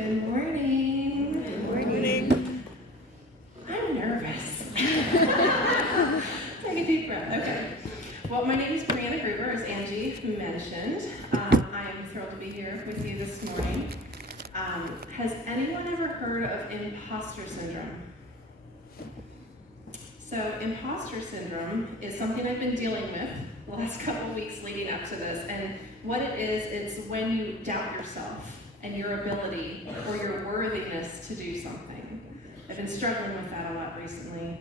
Good morning. Good morning. I'm nervous. Take a deep breath. Okay. Well, my name is Brianna Gruber, as Angie mentioned. I am thrilled to be here with you this morning. Has anyone ever heard of imposter syndrome? So imposter syndrome is something I've been dealing with the last couple of weeks leading up to this. And what it is, it's when you doubt yourself and your ability or your worthiness to do something. I've been struggling with that a lot recently.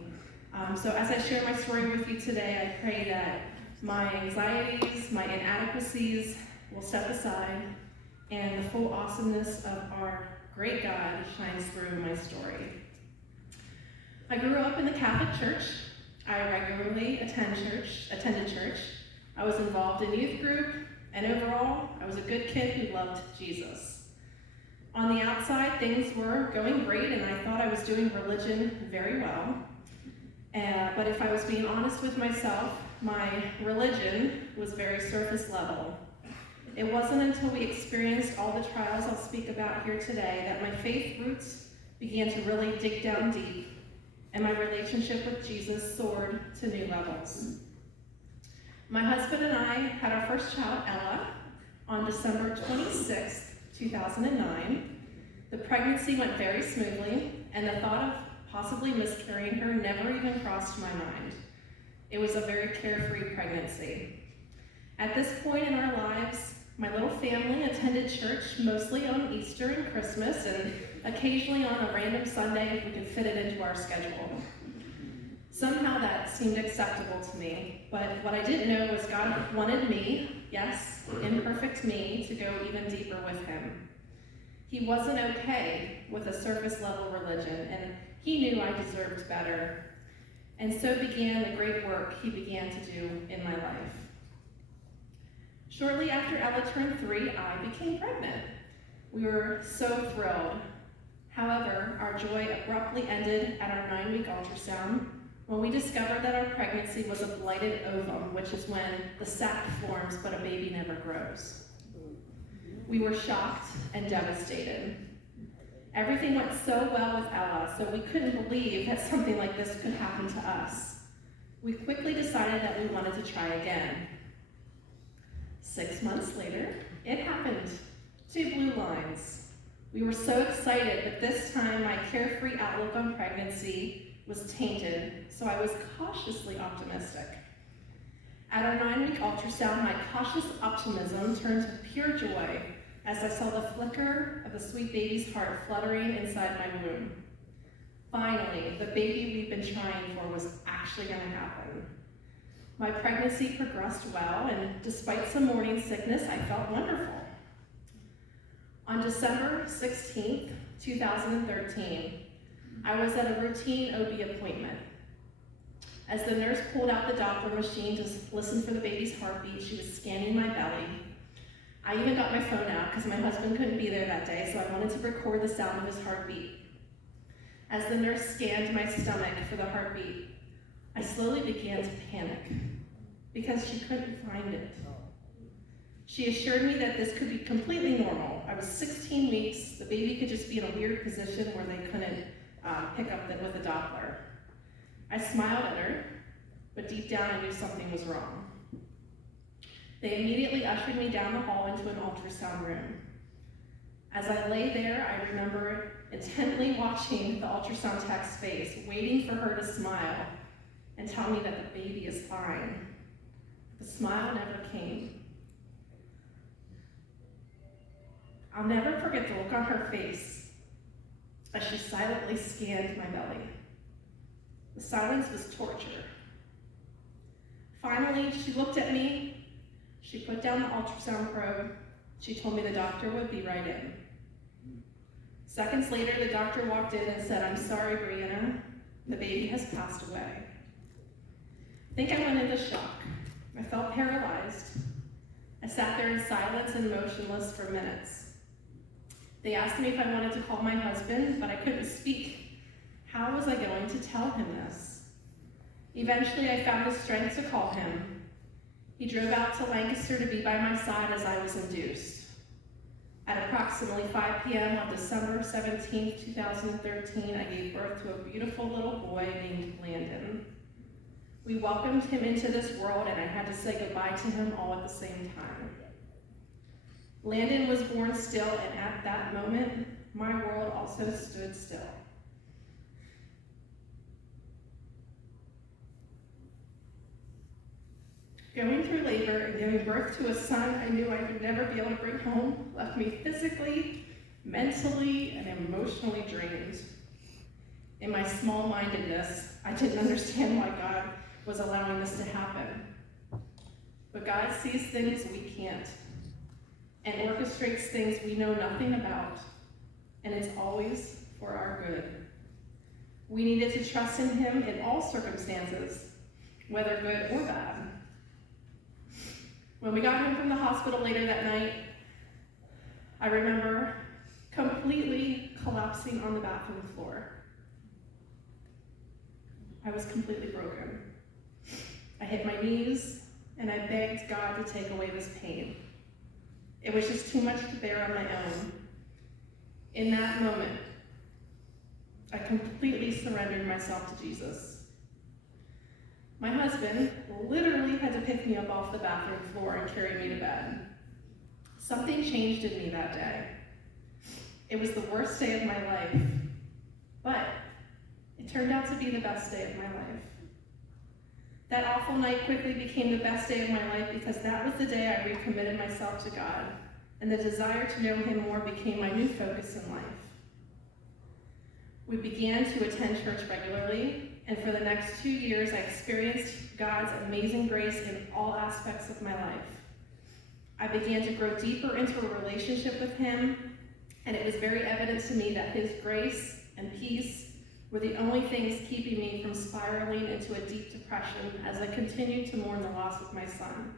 So as I share my story with you today, I pray that my anxieties, my inadequacies will step aside and the full awesomeness of our great God shines through my story. I grew up in the Catholic Church. I regularly attended church. I was involved in youth group, and overall, I was a good kid who loved Jesus. On the outside, things were going great, and I thought I was doing religion very well. But if I was being honest with myself, my religion was very surface level. It wasn't until we experienced all the trials I'll speak about here today that my faith roots began to really dig down deep, and my relationship with Jesus soared to new levels. My husband and I had our first child, Ella, on December 26th, 2009. The pregnancy went very smoothly, and the thought of possibly miscarrying her never even crossed my mind. It was a very carefree pregnancy. At this point in our lives, my little family attended church mostly on Easter and Christmas, and occasionally on a random Sunday if we could fit it into our schedule. Somehow that seemed acceptable to me, but what I didn't know was God wanted me, yes, imperfect me, to go even deeper with him. He wasn't okay with a surface level religion, and he knew I deserved better. And so began the great work he began to do in my life. Shortly after Ella turned 3, I became pregnant. We were so thrilled. However, our joy abruptly ended at our 9-week ultrasound when we discovered that our pregnancy was a blighted ovum, which is when the sac forms but a baby never grows. We were shocked and devastated. Everything went so well with Ella, so we couldn't believe that something like this could happen to us. We quickly decided that we wanted to try again. 6 months later, it happened. 2 blue lines. We were so excited, but this time my carefree outlook on pregnancy was tainted, so I was cautiously optimistic. At our 9-week ultrasound, my cautious optimism turned to pure joy as I saw the flicker of the sweet baby's heart fluttering inside my womb. Finally, the baby we've been trying for was actually going to happen. My pregnancy progressed well, and despite some morning sickness, I felt wonderful. On December 16th, 2013, I was at a routine OB appointment. As the nurse pulled out the Doppler machine to listen for the baby's heartbeat, she was scanning my belly. I even got my phone out because my husband couldn't be there that day, so I wanted to record the sound of his heartbeat. As the nurse scanned my stomach for the heartbeat, I slowly began to panic because she couldn't find it. She assured me that this could be completely normal. I was 16 weeks, the baby could just be in a weird position where they couldn't pick up with a Doppler. I smiled at her, but deep down I knew something was wrong. They immediately ushered me down the hall into an ultrasound room. As I lay there, I remember intently watching the ultrasound tech's face, waiting for her to smile and tell me that the baby is fine. The smile never came. I'll never forget the look on her face as she silently scanned my belly. The silence was torture. Finally, she looked at me. She put down the ultrasound probe. She told me the doctor would be right in. Seconds later, the doctor walked in and said, "I'm sorry, Brianna, the baby has passed away." I think I went into shock. I felt paralyzed. I sat there in silence and motionless for minutes. They asked me if I wanted to call my husband, but I couldn't speak. How was I going to tell him this? Eventually, I found the strength to call him. He drove out to Lancaster to be by my side as I was induced. At approximately approximately 5 p.m. on December 17, 2013, I gave birth to a beautiful little boy named Landon. We welcomed him into this world, and I had to say goodbye to him all at the same time. Landon was born still, and at that moment, my world also stood still. Going through labor and giving birth to a son I knew I would never be able to bring home left me physically, mentally, and emotionally drained. In my small-mindedness, I didn't understand why God was allowing this to happen. But God sees things we can't, and orchestrates things we know nothing about, and it's always for our good. We needed to trust in him in all circumstances, whether good or bad. When we got home from the hospital later that night, I remember completely collapsing on the bathroom floor. I was completely broken. I hit my knees, and I begged God to take away this pain. It was just too much to bear on my own. In that moment, I completely surrendered myself to Jesus. My husband literally had to pick me up off the bathroom floor and carry me to bed. Something changed in me that day. It was the worst day of my life, but it turned out to be the best day of my life. That awful night quickly became the best day of my life because that was the day I recommitted myself to God, and the desire to know him more became my new focus in life. We began to attend church regularly, and for the next 2 years, I experienced God's amazing grace in all aspects of my life. I began to grow deeper into a relationship with him, and it was very evident to me that his grace and peace were the only things keeping me from spiraling into a deep depression as I continued to mourn the loss of my son.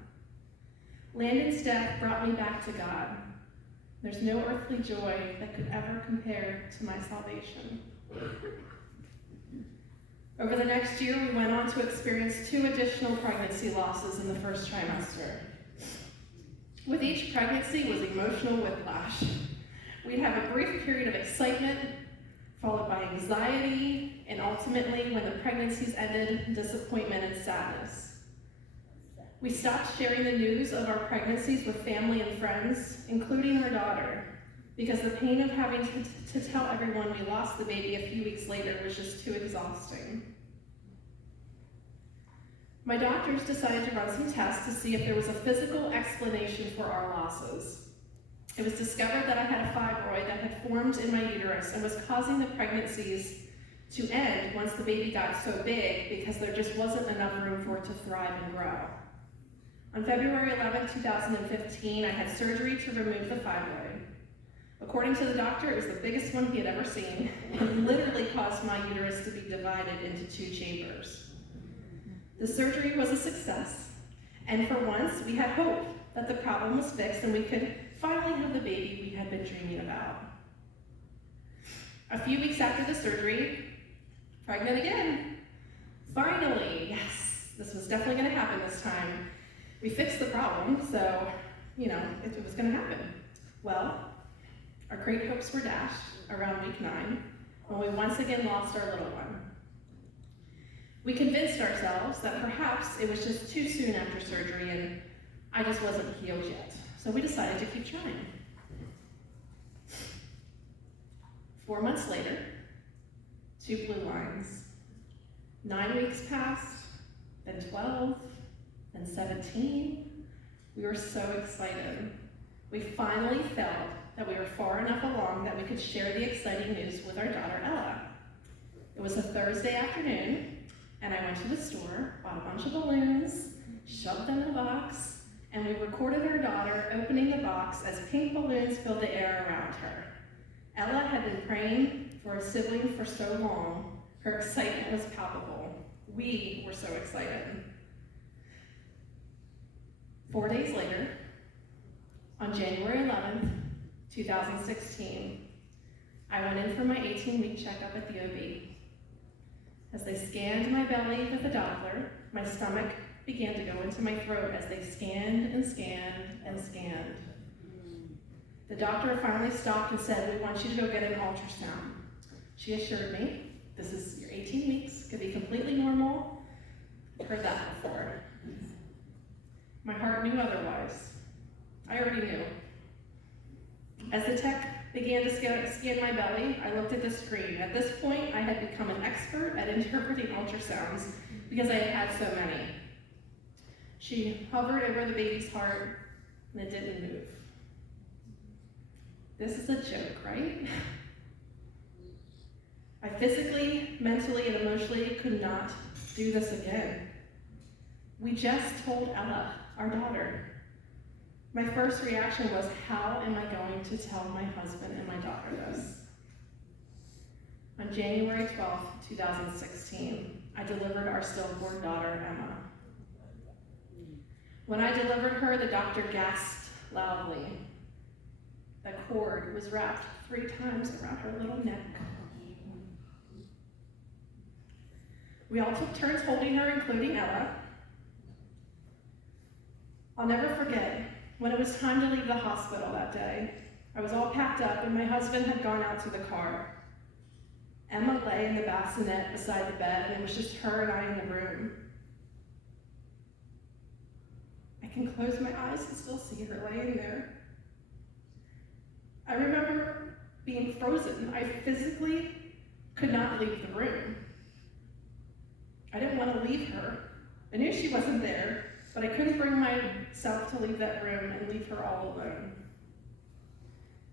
Landon's death brought me back to God. There's no earthly joy that could ever compare to my salvation. Over the next year, we went on to experience 2 additional pregnancy losses in the first trimester. With each pregnancy was emotional whiplash. We'd have a brief period of excitement, followed by anxiety, and ultimately, when the pregnancies ended, disappointment and sadness. We stopped sharing the news of our pregnancies with family and friends, including our daughter, because the pain of having to tell everyone we lost the baby a few weeks later was just too exhausting. My doctors decided to run some tests to see if there was a physical explanation for our losses. It was discovered that I had a fibroid that had formed in my uterus and was causing the pregnancies to end once the baby got so big because there just wasn't enough room for it to thrive and grow. On February 11, 2015, I had surgery to remove the fibroid. According to the doctor, it was the biggest one he had ever seen and literally caused my uterus to be divided into 2 chambers. The surgery was a success, and for once, we had hope that the problem was fixed and we could finally have the baby we had been dreaming about. A few weeks after the surgery, pregnant again. Finally, yes, this was definitely going to happen this time. We fixed the problem, so, it was going to happen. Well, our great hopes were dashed around week 9 when we once again lost our little one. We convinced ourselves that perhaps it was just too soon after surgery and I just wasn't healed yet. So we decided to keep trying. 4 months later, 2 blue lines. 9 weeks passed, then 12, then 17. We were so excited. We finally felt that we were far enough along that we could share the exciting news with our daughter, Ella. It was a Thursday afternoon, and I went to the store, bought a bunch of balloons, shoved them in a box, and we recorded our daughter opening the box as pink balloons filled the air around her. Ella had been praying for a sibling for so long, her excitement was palpable. We were so excited. 4 days later, on January 11th, 2016, I went in for my 18-week checkup at the OB. As they scanned my belly with a Doppler, my stomach began to go into my throat as they scanned and scanned and scanned. The doctor finally stopped and said, "We want you to go get an ultrasound." She assured me, "This is your 18 weeks, could be completely normal." I've heard that before. My heart knew otherwise. I already knew. As the tech began to scan my belly, I looked at the screen. At this point, I had become an expert at interpreting ultrasounds because I had had so many. She hovered over the baby's heart, and it didn't move. This is a joke, right? I physically, mentally, and emotionally could not do this again. We just told Ella, our daughter. My first reaction was, how am I going to tell my husband and my daughter this? On January 12th, 2016, I delivered our stillborn daughter, Emma. When I delivered her, the doctor gasped loudly. The cord was wrapped 3 times around her little neck. We all took turns holding her, including Ella. I'll never forget, when it was time to leave the hospital that day, I was all packed up and my husband had gone out to the car. Emma lay in the bassinet beside the bed, and it was just her and I in the room. I can close my eyes and still see her laying there. I remember being frozen. I physically could not leave the room. I didn't want to leave her. I knew she wasn't there, but I couldn't bring myself to leave that room and leave her all alone.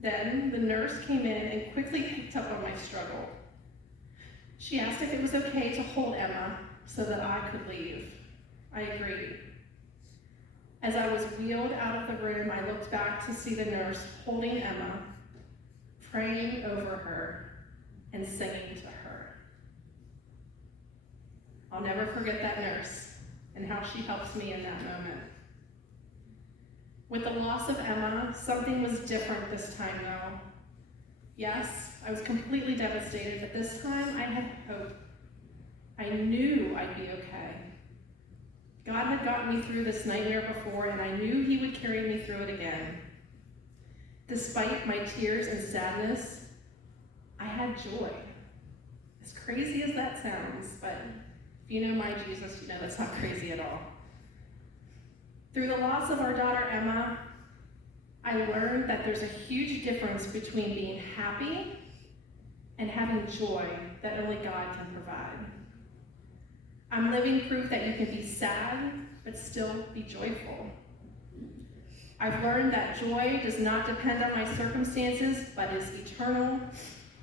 Then the nurse came in and quickly picked up on my struggle. She asked if it was okay to hold Emma so that I could leave. I agreed. As I was wheeled out of the room, I looked back to see the nurse holding Emma, praying over her, and singing to her. I'll never forget that nurse and how she helped me in that moment. With the loss of Emma, something was different this time though. Yes, I was completely devastated, but this time I had hope. I knew I'd be okay. God had gotten me through this nightmare before, and I knew He would carry me through it again. Despite my tears and sadness, I had joy. As crazy as that sounds, but if you know my Jesus, you know that's not crazy at all. Through the loss of our daughter Emma, I learned that there's a huge difference between being happy and having joy that only God can provide. I'm living proof that you can be sad, but still be joyful. I've learned that joy does not depend on my circumstances, but is eternal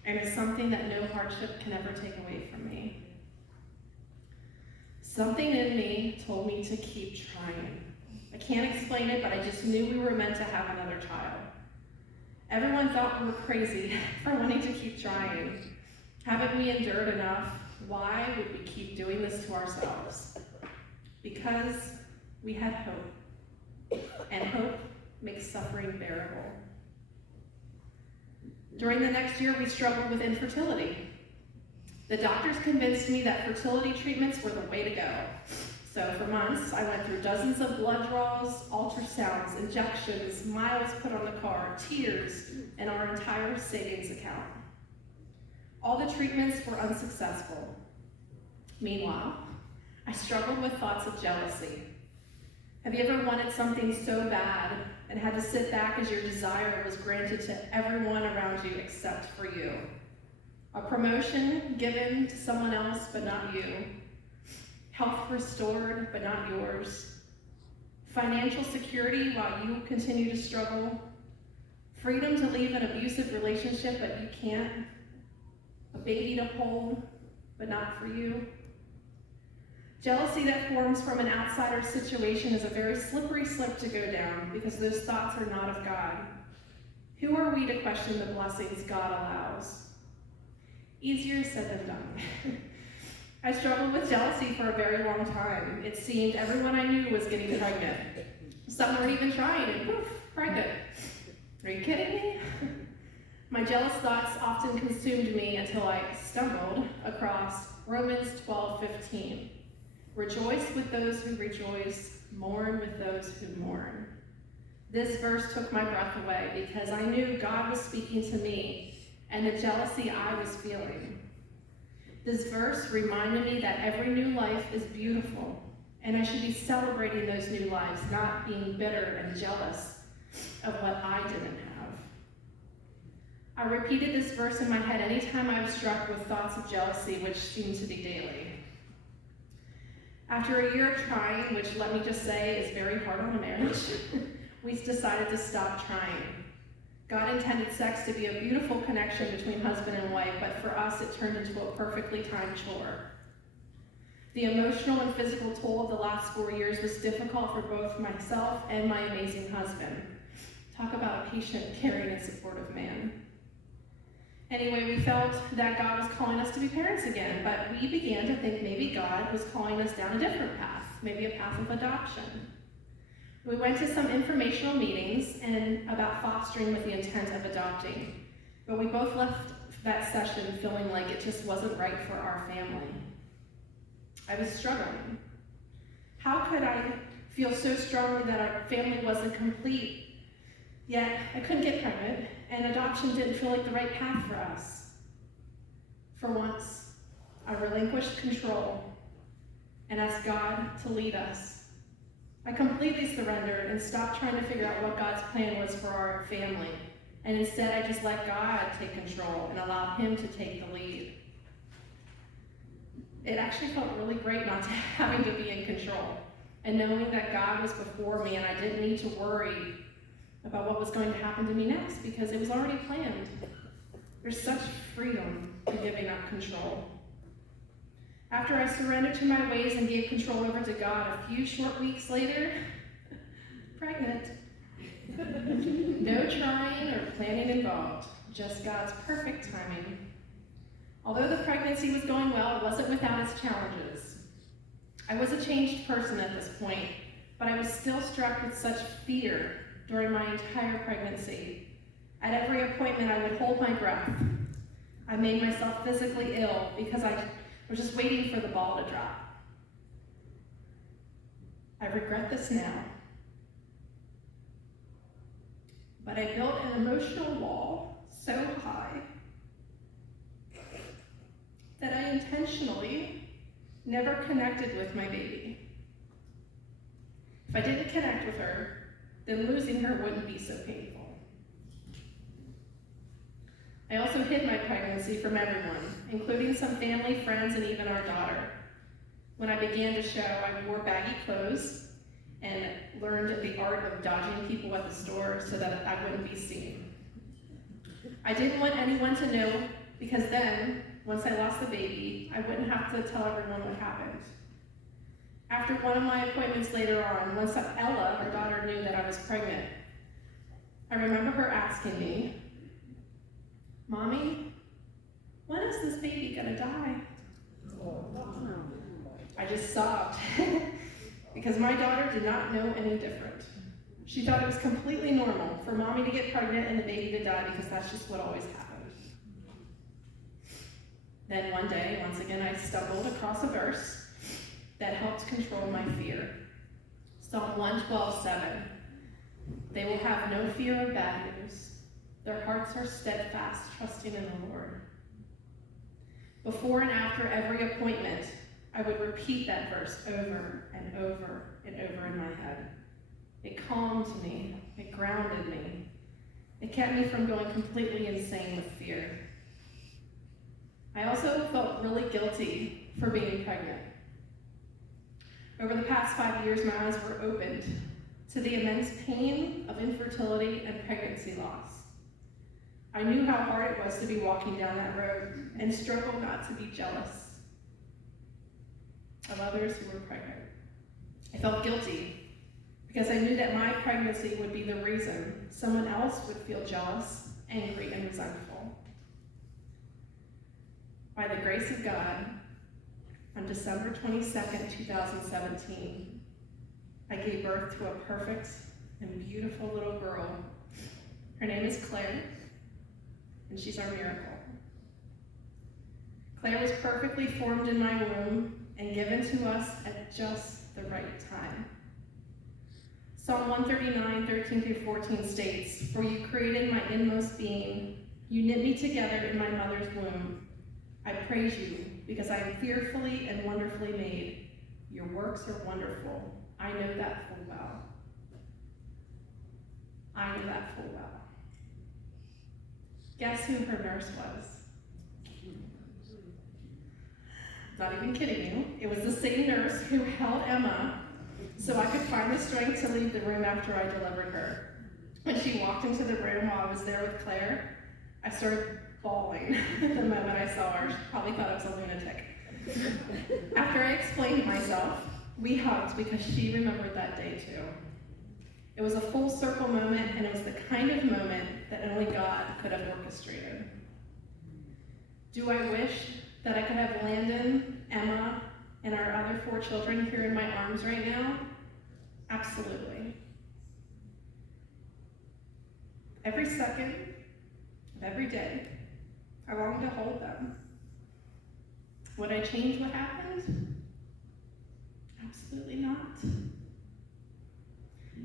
and is something that no hardship can ever take away from me. Something in me told me to keep trying. I can't explain it, but I just knew we were meant to have another child. Everyone thought we were crazy for wanting to keep trying. Haven't we endured enough? Why would we keep doing this to ourselves? Because we had hope, and hope makes suffering bearable. During the next year, we struggled with infertility. The doctors convinced me that fertility treatments were the way to go. So for months, I went through dozens of blood draws, ultrasounds, injections, miles put on the car, tears, and our entire savings account. All the treatments were unsuccessful. Meanwhile, I struggled with thoughts of jealousy. Have you ever wanted something so bad and had to sit back as your desire was granted to everyone around you except for you? A promotion given to someone else but not you. Health restored but not yours. Financial security while you continue to struggle. Freedom to leave an abusive relationship but you can't. A baby to hold but not for you. Jealousy that forms from an outsider's situation is a very slippery slope to go down because those thoughts are not of God. Who are we to question the blessings God allows? Easier said than done. I struggled with jealousy for a very long time. It seemed everyone I knew was getting pregnant. Some weren't even trying and poof, pregnant. Are you kidding me? My jealous thoughts often consumed me until I stumbled across Romans 12:15. Rejoice with those who rejoice, mourn with those who mourn. This verse took my breath away because I knew God was speaking to me and the jealousy I was feeling. This verse reminded me that every new life is beautiful, and I should be celebrating those new lives, not being bitter and jealous of what I didn't have. I repeated this verse in my head anytime I was struck with thoughts of jealousy, which seemed to be daily. After a year of trying, which let me just say is very hard on a marriage, we decided to stop trying. God intended sex to be a beautiful connection between husband and wife, but for us it turned into a perfectly timed chore. The emotional and physical toll of the last 4 years was difficult for both myself and my amazing husband. Talk about a patient, caring, and supportive man. Anyway, we felt that God was calling us to be parents again, but we began to think maybe God was calling us down a different path, maybe a path of adoption. We went to some informational meetings and about fostering with the intent of adopting, but we both left that session feeling like it just wasn't right for our family. I was struggling. How could I feel so strongly that our family wasn't complete, yet I couldn't get pregnant, and adoption didn't feel like the right path for us? For once, I relinquished control and asked God to lead us. I completely surrendered and stopped trying to figure out what God's plan was for our family, and instead I just let God take control and allowed Him to take the lead. It actually felt really great not having to be in control, and knowing that God was before me and I didn't need to worry about what was going to happen to me next because it was already planned. There's such freedom in giving up control. After I surrendered to my ways and gave control over to God, a few short weeks later, pregnant. No trying or planning involved, just God's perfect timing. Although the pregnancy was going well, it wasn't without its challenges. I was a changed person at this point, but I was still struck with such fear during my entire pregnancy. At every appointment, I would hold my breath. I made myself physically ill because I was just waiting for the ball to drop. I regret this now. But I built an emotional wall so high that I intentionally never connected with my baby. If I didn't connect with her, then losing her wouldn't be so painful. I also hid my pregnancy from everyone, including some family, friends, and even our daughter. When I began to show, I wore baggy clothes and learned the art of dodging people at the store so that I wouldn't be seen. I didn't want anyone to know because then, once I lost the baby, I wouldn't have to tell everyone what happened. After one of my appointments later on, once Ella, our daughter, knew that I was pregnant, I remember her asking me, "Mommy, when is this baby gonna die?" I just sobbed because my daughter did not know any different. She thought it was completely normal for mommy to get pregnant and the baby to die because that's just what always happened. Then one day, once again, I stumbled across a verse that helped control my fear. Psalm 112:7. They will have no fear of bad news. Their hearts are steadfast, trusting in the Lord. Before and after every appointment, I would repeat that verse over and over and over in my head. It calmed me. It grounded me. It kept me from going completely insane with fear. I also felt really guilty for being pregnant. Over the past 5 years, my eyes were opened to the immense pain of infertility and pregnancy loss. I knew how hard it was to be walking down that road and struggled not to be jealous of others who were pregnant. I felt guilty because I knew that my pregnancy would be the reason someone else would feel jealous, angry, and resentful. By the grace of God, on December 22nd, 2017, I gave birth to a perfect and beautiful little girl. Her name is Claire, and she's our miracle. Claire was perfectly formed in my womb and given to us at just the right time. Psalm 139, 13 through 14 states, "For you created my inmost being. You knit me together in my mother's womb. I praise you because I am fearfully and wonderfully made. Your works are wonderful. I know that full well." I know that full well. Guess who her nurse was? Not even kidding you. It was the same nurse who held Emma so I could find the strength to leave the room after I delivered her. When she walked into the room while I was there with Claire, I started bawling the moment I saw her. She probably thought I was a lunatic. After I explained myself, we hugged because she remembered that day too. It was a full circle moment, and it was the kind of moment that only God could have orchestrated. Do I wish that I could have Landon, Emma, and our other 4 children here in my arms right now? Absolutely. Every second of every day, I long to hold them. Would I change what happened? Absolutely not.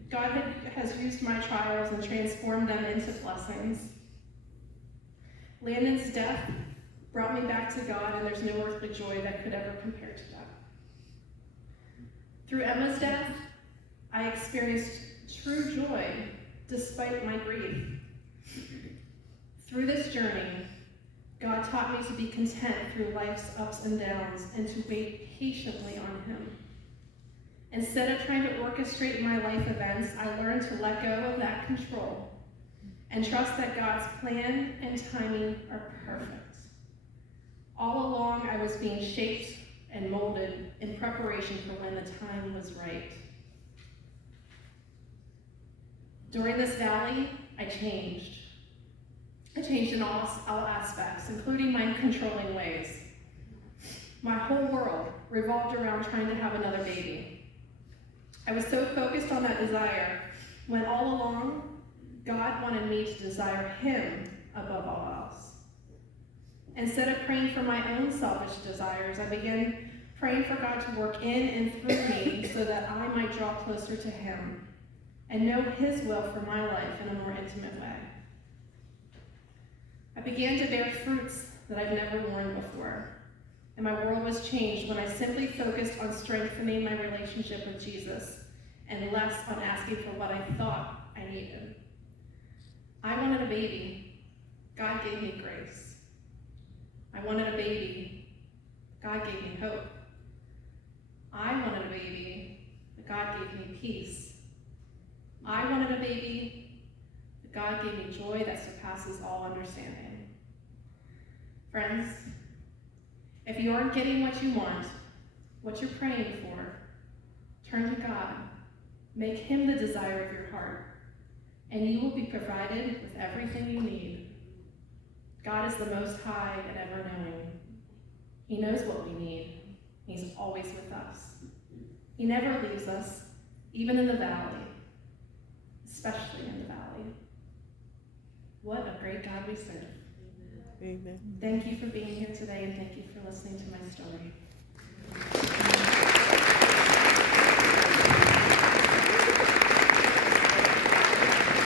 God has used my trials and transformed them into blessings. Landon's death brought me back to God, and there's no earthly joy that could ever compare to that. Through Emma's death, I experienced true joy despite my grief. Through this journey, God taught me to be content through life's ups and downs and to wait patiently on Him. Instead of trying to orchestrate my life events, I learned to let go of that control and trust that God's plan and timing are perfect. All along, I was being shaped and molded in preparation for when the time was right. During this valley, I changed. I changed in all aspects, including my controlling ways. My whole world revolved around trying to have another baby. I was so focused on that desire when all along, God wanted me to desire Him above all else. Instead of praying for my own selfish desires, I began praying for God to work in and through me so that I might draw closer to Him and know His will for my life in a more intimate way. I began to bear fruits that I've never worn before, and my world was changed when I simply focused on strengthening my relationship with Jesus and less on asking for what I thought I needed. I wanted a baby. God gave me grace. I wanted a baby. God gave me hope. I wanted a baby, but God gave me peace. I wanted a baby, but God gave me joy that surpasses all understanding. Friends, if you aren't getting what you want, what you're praying for, turn to God. Make Him the desire of your heart, and you will be provided with everything you need. God is the Most High and ever-knowing. He knows what we need. He's always with us. He never leaves us, even in the valley, especially in the valley. What a great God we serve. Amen. Thank you for being here today, and thank you for listening to my story.